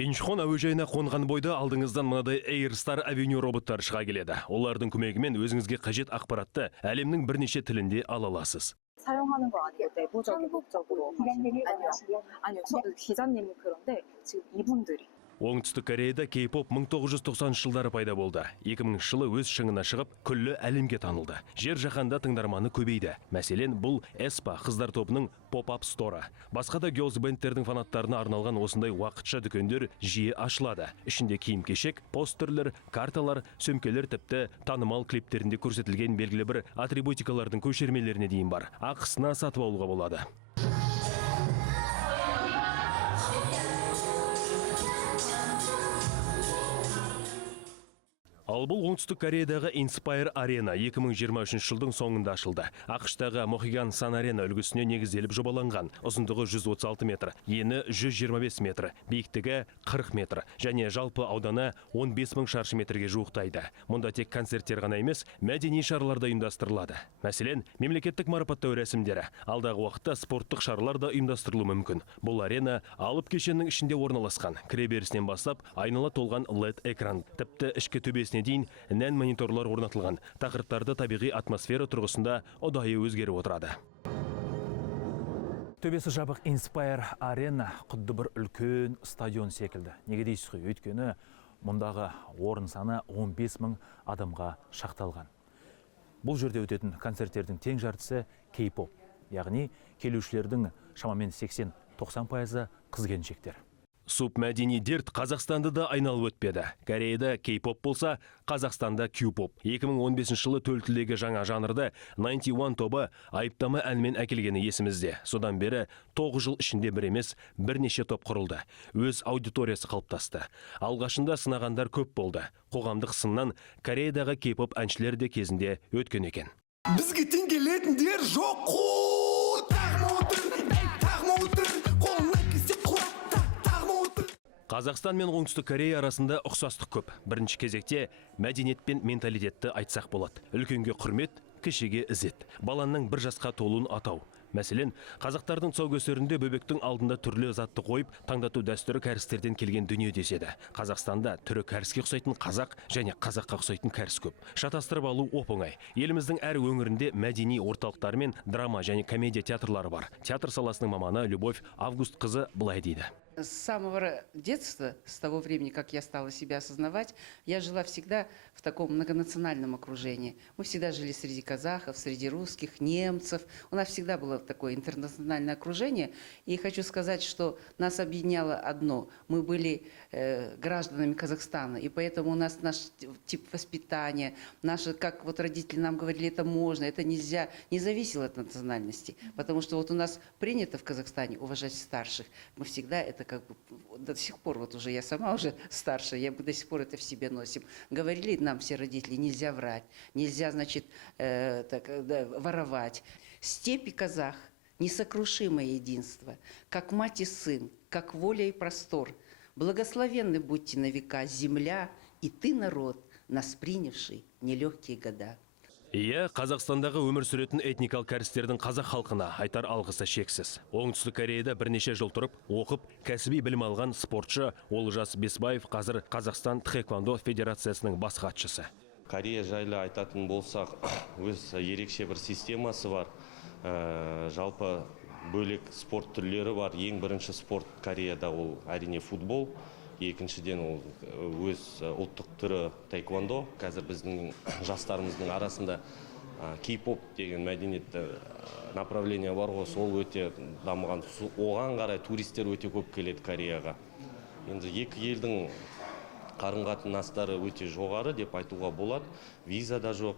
Инчхон әуежайына қонған бойда алдыңыздан мынадай Air Star Avenue роботтар шыға келеді. Олардың көмегімен өзіңізге қажет ақпаратты әлемнің бірнеше тілінде ала аласыз. 사용하는 거 아니에요? 내부적인 목적으로 아니요, 기자님은 그런데 지금 이분들이 Оңтүстік Кореяда K-pop 1990 жылдары пайда болды. 2000 жылы өз шыңына шығып, күллі әлемге танылды. Жер жаһанда тыңдарманы көбейді. Мәселен, бұл Эспа қыздар тобының поп-ап сторы. Басқа да girls бэндтердің фанаттарына арналған осындай уақытша дүкендер жиі ашылады. Ішінде киім-кешек, постерлер, карталар, сөмкелер тіпті танымал клиптерінде көрсетілген белгілі бір атрибутикалардың көшірмелеріне дейін бар. Ақысына сатып алуға болады. Ал бұл оңтүстік Кореядағы Inspire Arena 2023 жылдың соңында ашылды. ақш-тағы Mohegan Sun Arena үлгісіне негізделіп жобаланған. Ұзындығы 136 метр, ені 125 метр, биіктігі 40 метр және жалпы ауданы 15 мың шаршы метрге жуықтайды. Мұнда тек концерттер ғана емес, мәдени шаралар да ұйымдастырылады. Мәселен, мемлекеттік марапаттау рәсімдері, алдағы уақытта спорттық шаралар да ұйымдастырылуы мүмкін. Бұл арена алып кешеннің ішінде орналасқан. Кіреберісінен бастап айнала толған LED экран, тіпті ішкі төбесіне дейін нән мониторлар орнатылған. Тақырыптарды табиғи атмосфера тұрғысында ұдайы өзгеріп отырады. Төбесі жабық Inspire Arena құдды бір үлкен стадион секілді. Неге дейсіз ғой? Өйткені мұндағы орын саны 15 мың адамға шақталған. Бұл жерде өтетін концерттердің тең жартысы K-pop, яғни келушілердің шамамен 80-90% қыз-келіншектер. Субмәдени дерт Қазақстанды да айналып өтпеді. Кореяда K-pop болса, Қазақстанда Q-pop. 2015 жылы төл тілдегі жаңа жанрды 91 тобы айыптама әнмен әкелгені есімізде. Содан бері 9 жыл ішінде бір емес, бірнеше топ құрылды. Өз аудиториясы қалыптасты. Алғашында сынағандар көп болды. Қоғамдық сыннан Кореядағы K-pop әншілер де кезінде өткен екен. Бізге тең келетіндер жоқ қой, тағма отыр, қолына кесе Қазақстан мен Оңтүстік Корея арасында ұқсастық көп. Бірінші кезекте мәдениет пен менталитетті айтсақ болады. Үлкенге құрмет, кішіге ізет. Баланның бір жасқа толуын атау. Мәселен, қазақтардың тұсаукесерінде бөбектің алдында түрлі затты қойып, таңдату дәстүрі кәрістерден келген дүние деседі. Қазақстанда түрі кәріске ұқсайтын қазақ және қазаққа ұқсайтын кәріс көп. Шатастырып алу оп-оңай. Еліміздің әр өңірінде мәдени орталықтары мен драма және комедия театрлары бар. Театр саласының маманы Любовь Августқызы былай дейді. С самого детства, с того времени, как я стала себя осознавать, я жила всегда в таком многонациональном окружении. Мы всегда жили среди казахов, среди русских, немцев. У нас всегда было такое интернациональное окружение. И хочу сказать, что нас объединяло одно. Мы были гражданами Казахстана, и поэтому у нас наш тип воспитания, наши, как вот родители нам говорили, это можно, это нельзя, не зависело от национальности. Потому что вот у нас принято в Казахстане уважать старших. Мы всегда это как бы до сих пор, вот уже я сама уже старшая, мы до сих пор это в себе носим. Говорили нам все родители, нельзя врать, нельзя, значит, воровать. Степь и казах, несокрушимое единство, как мать и сын, как воля и простор. Благословенны будьте на века земля и ты, народ, нас принявший нелегкие года. Иә, Қазақстандағы өмір сүретін этникалық кәрістердің қазақ халқына айтар алғысы шексіз. Оңтүстік Кореяда бірнеше жыл тұрып, оқып, кәсіби білім алған спортшы Олжас Бесбаев қазір Қазақстан Тхэквондо Федерациясының бас хатшысы. Корея жайлы айтатын болсақ, өз ерекше бір системасы бар. Жалпы бөлек спорт түрлері бар. Ең бірінші спорт Кореяда ол әрине футбол. Екіншіден ол өз ұлттық түрі таэквондо. Қазір біздің жастарымыздың арасында K-pop деген мәдениет направление бар ғой, сол өте дамыған. Оған қарай туристер өте көп келеді Кореяға. Енді екі елдің қарым-қатынастары өте жоғары деп айтуға болады. Виза да жоқ.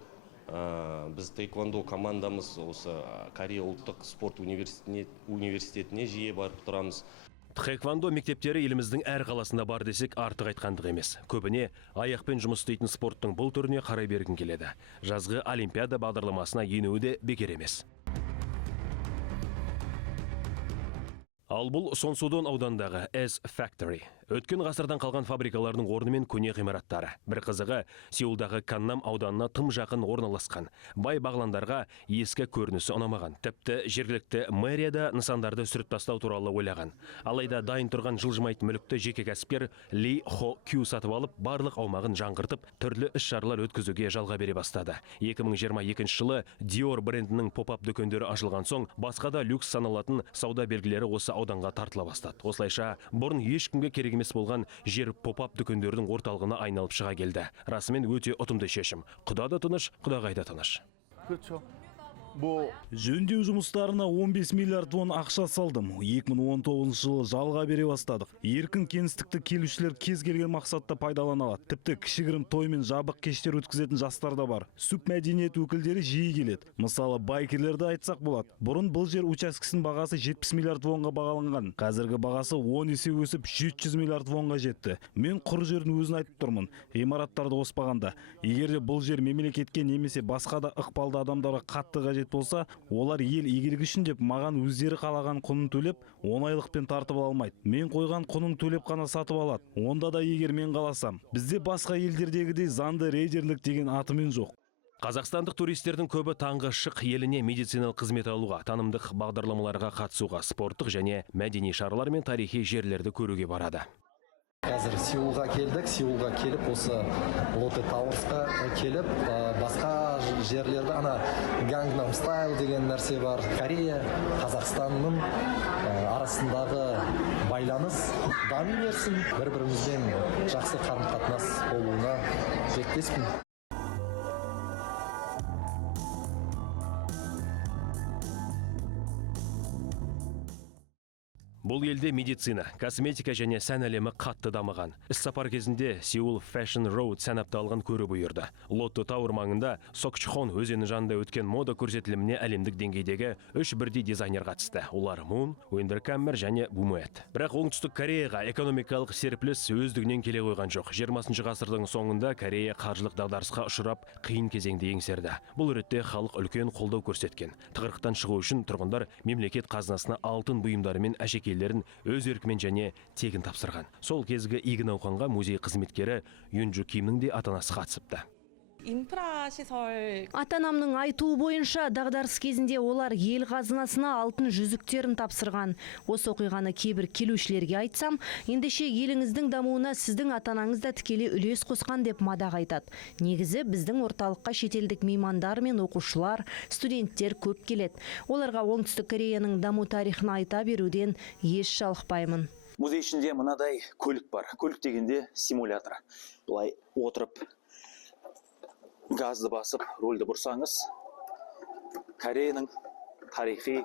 Біз таэквондо командамыз осы Корея ұлттық спорт университетіне жиі барып тұрамыз. Тхэквондо мектептері еліміздің әр қаласында бар десек артық айтқандық емес. Көбіне аяқпен жұмыс істейтін спорттың бұл түріне қарай бергін келеді. Жазғы Олимпиада бағдарламасына енуі де бекер емес. Ал бұл Сонсудон аудандағы S Factory. Өткен ғасырдан қалған фабрикалардың орны мен көне ғимараттары. Бір қызығы, Сеулдағы Каннам ауданына тым жақын орналасқан. Бай бағландарға ескі көрінісі ұнамаған. Тіпті жергілікті мэрияда нысандарды сүріп тастау туралы ойлаған. Алайда дайын тұрған жылжымайтын мүлікті жеке кәсіпкер Ли Хо Кю сатып алып, барлық аумағын жаңғыртып, түрлі іс-шаралар өткізуге жалға бере бастады. 2022 жылы Dior брендінің поп-ап дүкендері ашылған соң, басқа да люкс саналатын сауда белгілері осы ауданға тартыла бастады. Осылайша, бұрын ешкімге керек емес болған жер поп-ап дүкендердің орталығына айналып шыға келді. Расымен өте ұтымды шешім. Құда да тыныш, құдағай да тыныш. Жөндеу жұмыстарына 15 миллиард вон ақша салдым. 2019 жылы жалға бере бастадық. Еркін кеңістікті келушілер кез келген мақсатта пайдалана алады. Тіпті кішігірім той мен жабық кештер өткізетін жастар да бар. Субмәдениет өкілдері жиі келеді. Мысалы, байкерлерді айтсақ болады. Бұрын бұл жер учаскесінің бағасы 70 миллиард вонға бағаланған. Қазіргі бағасы 10 есе өсіп 700 миллиард вонға жетті. Мен құр жердің өзін айтып тұрмын. Ғимараттарды қоспағанда. Егер де бұл жер мемлекетке немесе басқа да ықпалды адамдарға қатты қажет болса, олар ел игілігі үшін деп маған өздері қалаған құнын төлеп, оңайлықпен тартып алмайды. Мен қойған құнын төлеп қана сатып алады. Онда да егер мен қаласам, бізде басқа елдердегідей заңды рейдерлік деген атымен жоқ. Қазақстандық туристердің көбі таңғы шық еліне медициналық қызмет алуға, танымдық бағдарламаларға қатысуға, спорттық және мәдени шаралар мен тарихи жерлерді көруге барады. Қазір Сеулға келдік. Сеулға келіп, осы Лотте Тауэрсқа келіп, басқа жерлерді, ана Gangnam Style деген нәрсе бар. Корея, Қазақстанның арасындағы байланыс дами берсін. Бір-бірімізбен жақсы қарым-қатынас болуына тілектеспін. Бұл елде медицина, косметика және сән әлемі қатты дамыған. Іс-сапар кезінде Seoul Fashion Road сән апталығын көріп бұйырды. Лотте Тауэр маңында Сокчхон өзені жанында өткен мода көрсетіліміне әлемдік деңгейдегі 3 бірдей дизайнер қатысты. Олар Moon, Wunderkammer және Bumette. Бірақ оңтүстік Кореяға экономикалық серпіліс өздігінен келе қойған жоқ. 20 ғасырдың соңында Корея қаржылық дағдарысқа ұшырап, қиын кезеңді еңсерді. Бұл ретте халық үлкен қолдау көрсеткен. Тығырықтан шығу үшін тұрғындар мемлекет қазынасына алтын бұйымдары мен әшекейлерін өз еркімен және тегін тапсырған. Сол кезгі игі науқанға музей қызметкері Юнджу Кимнің де ата-анасы қатысыпты. Ата-анамның айтуы бойынша дағдарыс кезінде олар ел қазынасына алтын жүзіктерін тапсырған. Осы оқиғаны кейбір келушілерге айтсам, ендеше еліңіздің дамуына сіздің ата-анаңыз да тікелей үлес қосқан деп мадақ айтады. Негізі біздің орталыққа шетелдік меймандар мен оқушылар, студенттер көп келеді. Оларға оңтүстік Кореяның даму тарихын айта беруден еш жалықпаймын. Музей ішінде мынадай көлік бар. Көлік дегенде симулятор. Бұлай отырып, газды басып, рөлді бұрсаңыз, Кореяның тарихи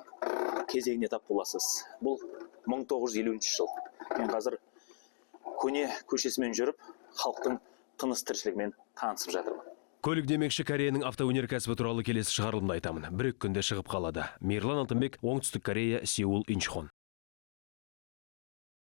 кезеңіне тап боласыз. Бұл 1950 жыл. Мен қазір көне көшесімен жүріп, халықтың тыныс тіршілігімен танысып жатырмын. Көлік демекші Кореяның автоөнеркәсібі туралы келесі шығарылымда айтамын. Бір күнде шығып қалады. Мейірлан Алтынбек, Оңтүстік Корея, Сеул, Инчхон.